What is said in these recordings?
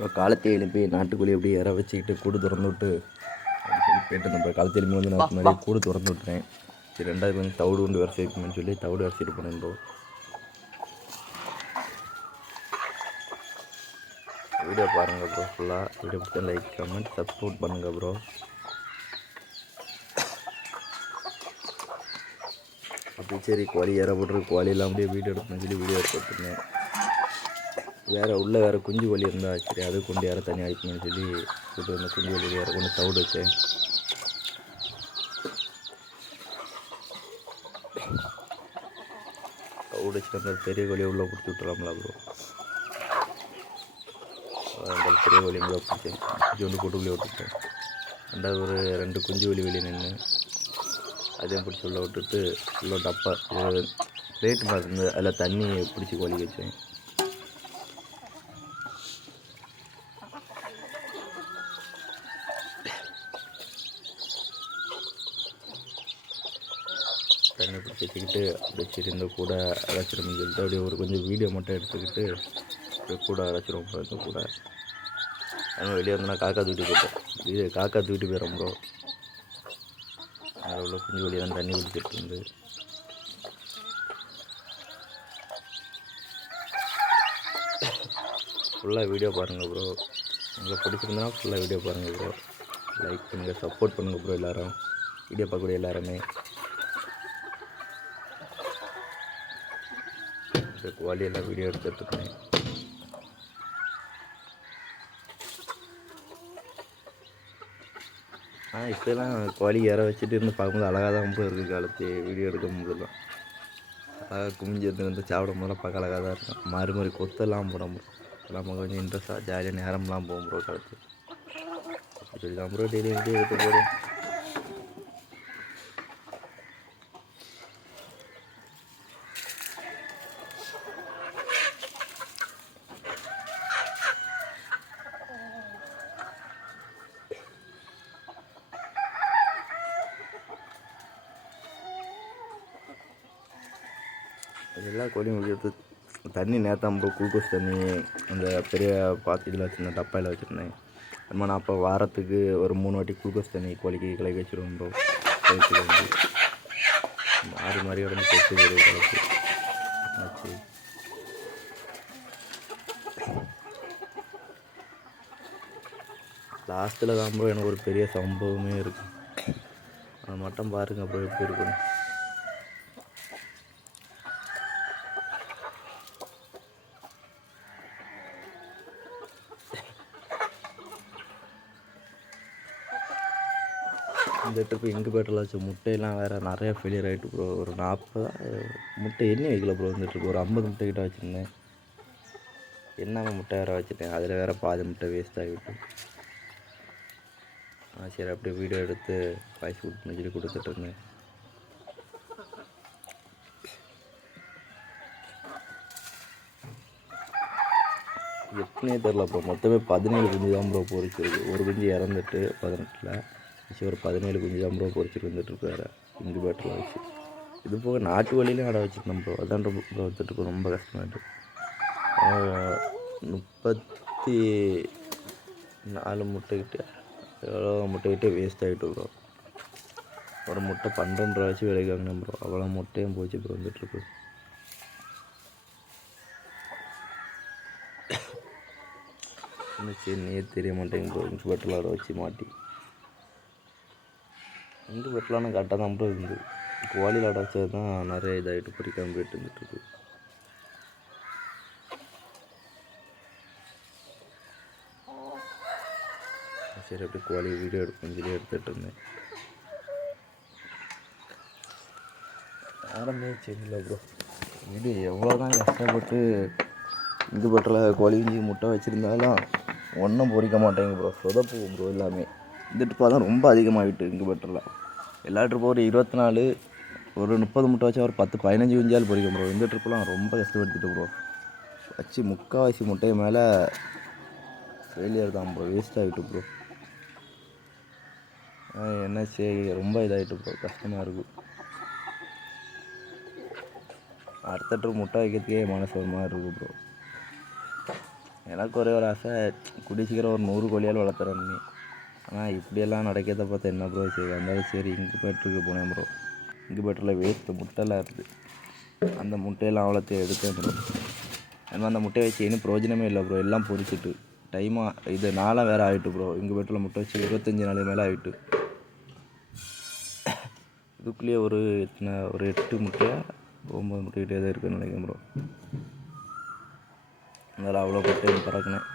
இப்போ காலத்தை எழுப்பி நாட்டுக்கோழி அப்படியே இற வச்சுக்கிட்டு கூடு திறந்து விட்டு சொல்லி போயிட்டு இருந்தேன். இப்போ காலத்தை எழுப்பி வந்து நான் முன்னாடி கூடு திறந்து விட்டுறேன். சரி ரெண்டாவது வந்து தவிடு கொண்டு வரிசை வைக்கணும்னு சொல்லி தவிடு வரிசைட்டு போனேன் ப்ரோ வீடியோ பாருங்கள் ப்ரோ ஃபுல்லாக வீடியோ பிடிச்ச லைக் கமெண்ட் சப்ஸ்கிரைப் பண்ணுங்கள் ப்ரோ அப்படி சரி கோழி ஏற போட்டுருக்கு கோழியெல்லாம் அப்படியே வீடியோ எடுக்கணும்னு சொல்லி வீடியோ எடுத்துருந்தேன் வேறு உள்ளே வேறு குஞ்சு கோழி இருந்தா சரி அது கொண்டு யாரை தனியாக வைக்கணும்னு சொல்லி கூட்டு வந்து குஞ்சு கோழி வேறு கொண்டு தவிடு வச்சேன். தவிடு வச்சுட்டு அந்த பெரிய கோழியை உள்ளே கொடுத்து விட்டுலாம்ல ப்ரோ அந்த பெரிய வழி உள்ளே பிடிச்சேன் குஞ்சு வந்து கூட்டுக்குள்ளே விட்டுட்டேன். ரெண்டாவது ஒரு ரெண்டு குஞ்சு வலி வெளியே நின்று அதையும் பிடிச்சி உள்ளே விட்டுட்டு உள்ள டப்பா பிளேட் மாதிரி இருந்து அதில் தண்ணி பிடிச்சி கோழி வச்சேன். தண்ணி பிடிச்சி வச்சுக்கிட்டு அப்படியே சரி கூட அரைச்சிரும்னு சொல்லிட்டு அப்படியே ஒரு கொஞ்சம் வீடியோ மட்டும் எடுத்துக்கிட்டு அப்படியே கூட அரைச்சிடும் ப்ரோ கூட. அதனால் வெளியே வந்தோன்னா காக்கா தூக்கிட்டு போட்டேன் இது காக்கா தூக்கிட்டு போயிடும் ப்ரோ அதில் உள்ள குஞ்சு வெளியே தான் தண்ணி குடிச்சிட்டு இருந்து. ஃபுல்லாக வீடியோ பாருங்கள் ப்ரோ உங்களுக்கு பிடிச்சிருந்தா ஃபுல்லாக வீடியோ பாருங்கள் ப்ரோ லைக் பண்ணுங்கள் சப்போர்ட் பண்ணுங்கள் ப்ரோ எல்லோரும். வீடியோ பார்க்கக்கூடிய எல்லாருமே. இந்த குவாலியெல்லாம் வீடியோ எடுத்துட்டு இருக்கேன் ஆ இப்போலாம் கோழி இற வச்சுட்டு இருந்து பார்க்கும்போது அழகாக தான் போய் இருக்குது காலத்து வீடியோ எடுக்க போதெல்லாம் அழகாக குமிஞ்சு எடுத்து வந்து சாப்பிடும் போதெல்லாம் பார்க்க அழகாக தான் இருக்கும். மாறி மாறி கொத்தெல்லாம் போட ப்ரோ நம்ம கொஞ்சம் இன்ட்ரெஸ்ட்டாக ஜாலியாக நேரம்லாம் போகும் ப்ரோ காலத்து. அப்படி தான் ப்ரோ டெய்லி வீடியோ எடுத்து அது எல்லா கோழியும் எடுத்து தண்ணி நேற்றாம் ப்ரோ குளுக்கோஸ் தண்ணி அந்த பெரிய பாத்து இதில் வச்சுருந்தேன் டப்பாயில் வச்சுருந்தேன். நம்ம நான் அப்போ வாரத்துக்கு ஒரு மூணு வாட்டி குளுக்கோஸ் தண்ணி கோழிக்கு கிளை வச்சுருவோம் ப்ரோ. வந்து. மாறி மாறி உடம்பு கொத்து ஒரு கலப்பு ஆச்சு. லாஸ்ட்டில் தான் ப்ரோ எனக்கு ஒரு பெரிய சம்பவமே இருக்கும் அது மட்டும் பாருங்க அப்புறம் எப்படி இருக்கணும் இந்த ட்ரிப்பு பேட்டில் வச்ச முட்டையெல்லாம் வேறு நிறையா ஃபெயிலியர் ஆகிட்டு ப்ரோ ஒரு நாற்பதா முட்டை என்ன வைக்கல ப்ரோ இந்த ட்ரிப் ஒரு ஐம்பது முட்டை கிட்ட வச்சுருந்தேன். எண்ணாமல் முட்டை வேறு வச்சுட்டேன் அதில் வேறு பாதி முட்டை வேஸ்ட் ஆகிட்டு. ஆ சரி அப்படியே வீடியோ எடுத்து வாய்ஸ் கொடுத்துன்னு சொல்லி கொடுத்துட்டு இருந்தேன். எத்தனையே தெரில ப்ரோ மொத்தமே பதினேழு குஞ்சு தான் ப்ரோ பொறிச்சிருக்கு ஒரு குஞ்சு இறந்துட்டு பதினெட்டில். ஒரு பதினேழு குஞ்சு தான் ப்ரோ பொறிச்சிட்டு வந்துட்டு வேறு இன்குபேட்டரில் வச்சு. இது போக நாட்டு வழியிலையும் அடை வச்சுருந்தோம் ப்ரோ அதான் ப்ரோ வந்துட்டு ரொம்ப கஷ்டமாயிட்டு. முப்பத்தி நாலு முட்டைக்கிட்ட எவ்வளோ முட்டைக்கிட்டே வேஸ்ட் ஆகிட்டு ப்ரோ ஒரு முட்டை பன்னெண்டு ரூபா வச்சு விலைக்கு வாங்கினேன் ப்ரோ அவ்வளோ முட்டையும் போச்சு ப்ரோ வந்துட்டுருக்கு இன்னும் சரி நீயே தெரிய மாட்டேங்க ப்ரோ இன்குபேட்டரில் அடை வச்சு மாட்டி. இன்குபேட்டர்லாம் கரெக்டாக தான் ப்ரோ இருந்து கோழியில் அடை வச்சது தான் நிறைய இதாகிட்டு பொறிக்காமல் போயிட்டு இருந்துட்டு சரி அப்படியே கோழி வீடியோ எடுப்போம் சொல்லி எடுத்துகிட்டு இருந்தேன். யாருமே சரி இல்லை ப்ரோ இது எவ்வளோ தான் கஷ்டப்பட்டு இது பட்டில் கோழி குஞ்சு முட்டை வச்சுருந்தாலும் ஒன்றும் பொறிக்க மாட்டேங்க ப்ரோ சொதப்பு ப்ரோ எல்லாமே. இந்த ட்ரிப்பாக தான் ரொம்ப அதிகமாகிட்டு இங்கு பட்டில் எல்லா ட்ரிப்பும் ஒரு இருபத்தி நாலு ஒரு முப்பது முட்டை வச்சா ஒரு பத்து பதினஞ்சு குஞ்சால் பொறிக்கும் ப்ரோ இந்த ட்ரிப்பெலாம் ரொம்ப கஷ்டப்படுத்திட்டு ப்ரோ வச்சு முக்கால்வாசி முட்டையை மேலே ஃபெயிலியர் தான் ப்ரோ வேஸ்ட் ஆகிட்டு ப்ரோ என்ன சரி ரொம்ப இதாகிட்டு ப்ரோ கஷ்டமாக இருக்கும் அடுத்த ட்ரிப் முட்டை வைக்கிறதுக்கே மனசு ஒரு மாதிரி இருக்கும் ப்ரோ எனக்கு ஒரே ஒரு ஆசை குடி சீக்கிரம் ஒரு நூறு கோழியால் வளர்த்துறேன்னு ஆனால் இப்படியெல்லாம் நடக்கிறத பார்த்தா என்ன ப்ரோ சரி அந்த சரி இன்குபேட்டருக்கு போனேன் ப்ரோ இன்குபேட்டரில் வேஸ்ட்டு முட்டைலாம் இருக்குது அந்த முட்டையெல்லாம் அவ்வளோத்தையும் எடுத்தேன் ப்ரோ ஏன்னா அந்த முட்டையை வச்சு இன்னும் பிரயோஜனமே இல்லை ப்ரோ எல்லாம் பொரிச்சிட்டு டைமாக இது நாளாக வேறு ஆகிட்டு ப்ரோ இன்குபேட்டரில் முட்டை வச்சு இருபத்தஞ்சி நாள் மேலே ஆகிட்டு இதுக்குள்ளேயே ஒரு எத்தனை ஒரு எட்டு முட்டையாக ஒம்பது முட்டைக்கிட்டே தான் இருக்குன்னு நினைக்கிறேன் ப்ரோ அதனால் அவ்வளோ முட்டையும் பறக்கினேன்.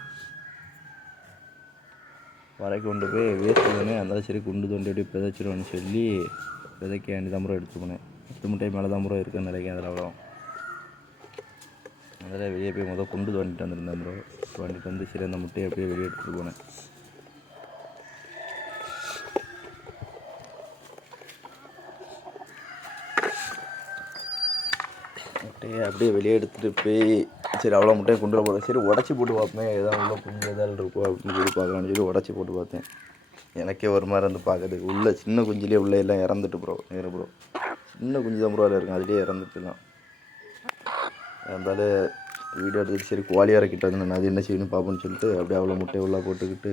வரை கொண்டு போய் வேஸ்ட் தானே சரி குண்டு தோண்டி அப்படியே பிதைச்சிடுவேன்னு சொல்லி விதைக்க வேண்டி தான் ப்ரோ எடுத்து போனேன். பத்து முட்டை மேலே தான் இருக்குன்னு நினைக்கிறேன் அதில் அவ்வளோ அதில் வெளியே போய் முதல் குண்டு தோண்டிட்டு வந்திருந்தேன் ப்ரோ. தோண்டிட்டு வந்து சரி அந்த முட்டையை அப்படியே வெளியே எடுத்துகிட்டு போனேன். முட்டையை அப்படியே வெளியே எடுத்துகிட்டு போய் சரி அவ்வளோ முட்டையை கொண்டு போகிறேன் சரி உடச்சி போட்டு பார்ப்பேன் ஏதாவது உள்ள குஞ்சு ஏதாவது இருக்கும் அப்படின்னு சொல்லி பார்க்கலாம்னு சொல்லி உடச்சி போட்டு பார்த்தேன். எனக்கே ஒரு மாதிரி இருந்து பார்க்கறதுக்கு. உள்ள சின்ன குஞ்சிலே உள்ளே எல்லாம் இறந்துட்டு ப்ரோ நேரு ப்ரோ சின்ன குஞ்சு தான் ப்ரோ இருக்கும் அதுலேயே இறந்துட்டுலாம் இருந்தாலும் வீடியோ எடுத்துட்டு சரி குவாலியாக இருக்கிட்ட வந்து நான் அது என்ன செய்யணும் பார்ப்போம்னு சொல்லிட்டு அப்படியே அவ்வளோ முட்டையை உள்ளே போட்டுக்கிட்டு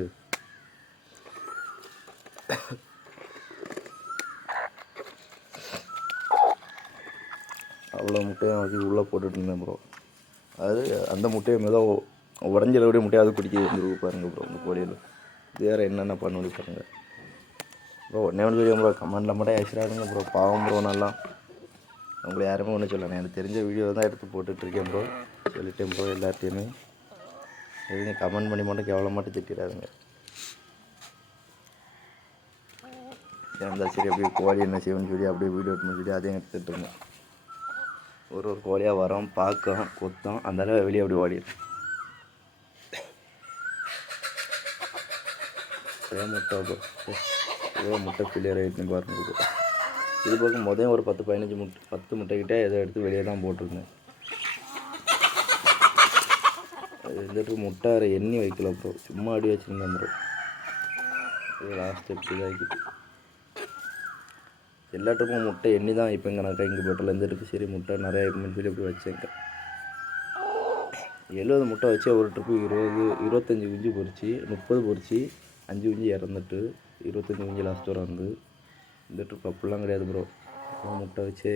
அவ்வளோ முட்டையும் வச்சு உள்ளே போட்டுட்டு இருந்தேன் ப்ரோ அது அந்த முட்டையை மேலே உடஞ்சலோடைய முட்டையை அது பிடிக்க வந்துருக்கு பாருங்க ப்ரோ இந்த கோழியில். இது வேறு என்னென்ன பண்ண முடியும் ப்ரோ ஒன்றே ஒன்று சொல்லி ப்ரோ கமெண்டில் மட்டும் ஆக்சுவலாக ப்ரோ பாவம் ப்ரோ நல்லா. உங்களை யாருமே ஒன்றும் சொல்லலை. எனக்கு தெரிஞ்ச வீடியோ தான் எடுத்து போட்டுட்ருக்கேன் ப்ரோ சொல்லிட்டேன் ப்ரோ எல்லாத்தையுமே. எதுவும் கமெண்ட் பண்ணி மட்டும் கேவலம் மட்டும் திட்டிடாதுங்க. இருந்தால் சரி அப்படியே கோழி என்ன செய்யணும்னு சொல்லி அப்படியே வீடியோ எடுக்கணும்னு சொல்லி அதையும் எடுத்துகிட்டு இருந்தேன் ஒரு ஒரு கோழியாக வரோம் பார்க்கும் கொத்தம் அந்த வெளியே அப்படி ஓடிடும் ஒரே முட்டை ஒரே முட்டை கிளியர் ஆகிட்டு பாருங்க இது. பக்கம் முதல் ஒரு பத்து பதினஞ்சு முட்டை பத்து முட்டைக்கிட்டே இதை எடுத்து வெளியே தான் போட்டிருந்தேன். அது வந்துட்டு முட்டை எண்ணி வைக்கல ப்ரோ சும்மா அடி வச்சுருந்தேன் ப்ரோ. இது லாஸ்ட் எப்படி இதாகிட்டு. எல்லா ட்ரிப்பும் முட்டை எண்ணி தான் இப்போ இங்கே நான் இங்கே போட்டில் இருந்துட்டு சரி முட்டை நிறையா இருக்குன்னு சொல்லி அப்படி வச்சேங்க எழுபது முட்டை வச்சு ஒரு ட்ரிப்பு இருபது இருபத்தஞ்சி குஞ்சு பொறிச்சு முப்பது பொரிச்சு அஞ்சு குஞ்சு இறந்துட்டு இருபத்தஞ்சி குஞ்சு லாஸ்ட் வர வந்து இந்த ட்ரிப் அப்படிலாம் கிடையாது ப்ரோ முட்டை வச்சு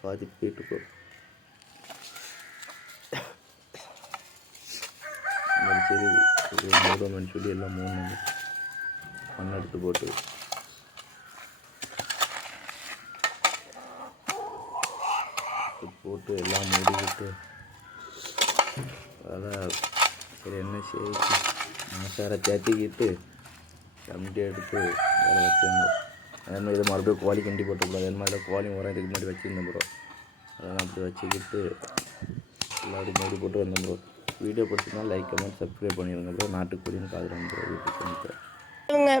பார்த்துட்டு போயிட்டுருக்கோம் சரி இது மூடணும்னு சொல்லி எல்லாம் மூணு மண் எடுத்து போட்டு இது போட்டு எல்லாம் மூடிக்கிட்டு அதெல்லாம் சரி என்ன செய்யுச்சு மசாரை தேத்திக்கிட்டு கமிட்டி எடுத்து வேலை வச்சிருந்தோம். அதே மாதிரி இதை மறுபடியும் கோழி கிண்டி போட்டுக்கூடாது. அதே மாதிரி கோழி உரம் இதுக்கு முன்னாடி வச்சுருந்தேன் ப்ரோ. அதெல்லாம் அப்படி வச்சுக்கிட்டு எல்லாரும் மூடி போட்டு வந்தேன் ப்ரோ. வீடியோ பிடிச்சிருந்தா லைக் கமெண்ட் சப்ஸ்கிரைப் பண்ணிடுங்க ப்ரோ. நாட்டுக்கோழின்னு பார்க்குறேன் ப்ரோ. வீட்டுக்கு வந்து